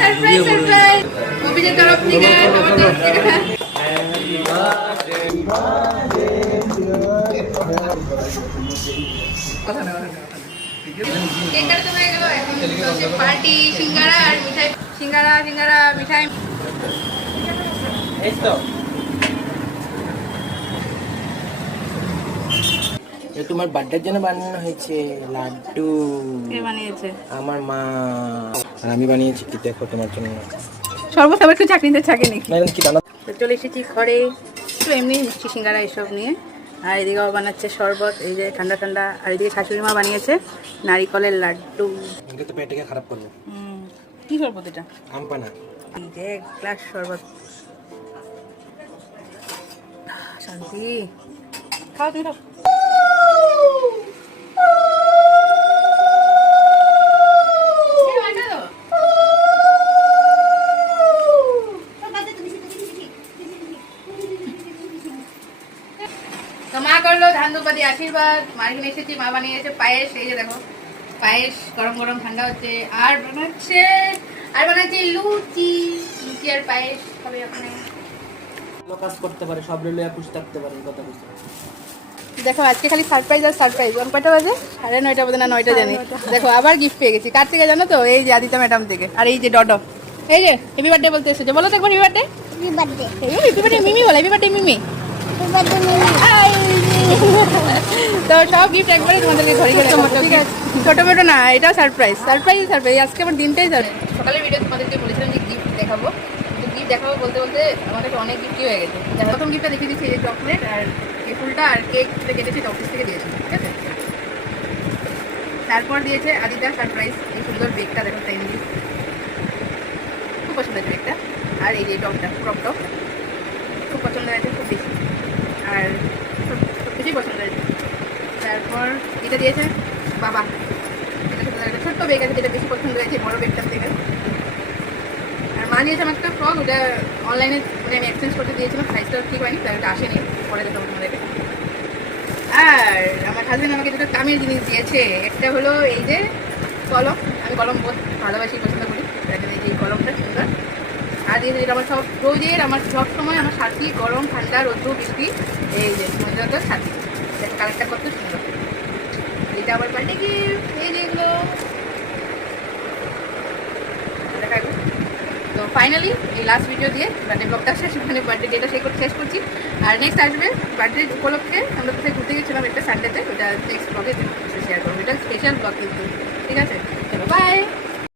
Surprise surprise Abhijit তরফ থেকে আমার তরফ থেকে কেক কাটা হয়ে গেল এখন চলছে পার্টি সিঙ্গারা আর মিঠাই সিঙ্গারা সিঙ্গারা মিঠাই এই তো তোমার বার্থডের জন্য বানানো হয়েছে লাড্ডু। কে বানিয়েছে? আমার মা। আর আমি বানিয়েছি কি দেখো তোমার জন্য শরবত। আবার একটু চাকরিতে চাকরি ম্যাডাম কি বানা চলে এসেছি ঘরে একটু এমনি মিষ্টি সিঙ্গারা এসব নিয়ে। আর এদিকে বানাচ্ছে শরবত, এই যে ঠান্ডা ঠান্ডা। আর এদিকে শাশুড়ি মা বানিয়েছে নারিকলের লাড্ডু। এটা তো পেটকে খারাপ করবে। কি শরবত এটা? আমপানা। এই যে এক গ্লাস শরবত। শান্তি। খাও তুমি খাও। তো মা করলো ধান দুপাতি আশীর্বাদ। মার কিনে এসেছি, মা বানিয়েছে পায়েস। এই যে দেখো পায়েস গরম গরম ঠান্ডা হচ্ছে। আর বানাচ্ছে লুচি। লুচি আর পায়েস খাবে ওখানে। কাজ করতে পারে, সব লইয়া খুশি থাকতে পারে, এই কথা বুঝতে। দেখো আজকে খালি সারপ্রাইজ আর সারপ্রাইজ। কয়টা বাজে? 9:30 বাজে না 9টা জানি। দেখো আবার গিফট পেয়ে গেছি। কার থেকে জানো তো? এই যে আদিতা ম্যাডাম থেকে। আর এই যে ডডো, এই যে হ্যাপি বার্থডে বলতে এসেছে। বলো তো একবার happy birthday. Happy birthday. Happy birthday Mimi বলো। Happy birthday Mimi. Happy birthday Mimi. তো সব গিফট একবারে তোমাদেরকে ধরে গেছে। ছোট মোটো না, এটাও সারপ্রাইজ সারপ্রাইজ সারপ্রাইজ। আজকে আমার দিনটাই সকালের ভিডিও তোমাদেরকে বলেছিলাম যে গিফট দেখাবো। কিন্তু গিফট দেখাবো বলতে বলতে আমাদের অনেক গিফটই হয়ে গেছে। প্রথম গিফটটা দেখিয়ে দিচ্ছি, এই চকলেট আর এই ফুলটা আর কেক কেটেছি অফিস থেকে দিয়েছি, ঠিক আছে। তারপর দিয়েছে আদিদা সারপ্রাইজ এই সুন্দর বেগটা। দেখো ট্রেন্ডি, খুব পছন্দ হয়েছে বেগটা। আর এই যে টপটা, ক্রপ টপ খুব পছন্দ হয়েছে, খুব বেশি। আর সব কিছুই পছন্দ হয়েছে। তারপর এটা দিয়েছে বাবা। এটা একটা ছোট্ট বেগ আছে, যেটা বেশি পছন্দ হয়েছে বড় বেগটার থেকে। আর মা নিয়েছে আমার একটা ফ্রক, ওটা অনলাইনে মানে আমি এক্সচেঞ্জ করতে দিয়েছিলাম, সাইজটা ঠিক হয়নি, তাই ওটা আসেনি, পরে দেখাবো তোমাদেরকে। আর আমার হাজবেন্ড আমাকে দুটো কামের জিনিস দিয়েছে। একটা হলো এই যে কলম। আমি কলম ভালোবাসি, পছন্দ করি, এই কলমটা সুন্দর। আর দিয়েছে যেটা আমার সব রোজের, আমার সব সময় আমার সাথী, গরম ঠান্ডা রোদ্র বৃষ্টি, এই যে মজাত সাথী। কালারটা কত সুন্দর। এটা আবার বার্থডে গিফট। এই যে এগুলো দেখাবো। তো ফাইনালি এই লাস্ট ভিডিও দিয়ে বার্থডে ব্লগটা শেষ, মানে বার্থডে ডেটা শেষ করছি। আর নেক্সট আসবে বার্থডে উপলক্ষে আমরা কোথায় ঘুরতে গেছিলাম একটা সানডেতে, ওটা নেক্সট ব্লগে শেয়ার করবো। এটা স্পেশাল ব্লগ কিন্তু, ঠিক আছে। চলো বাই।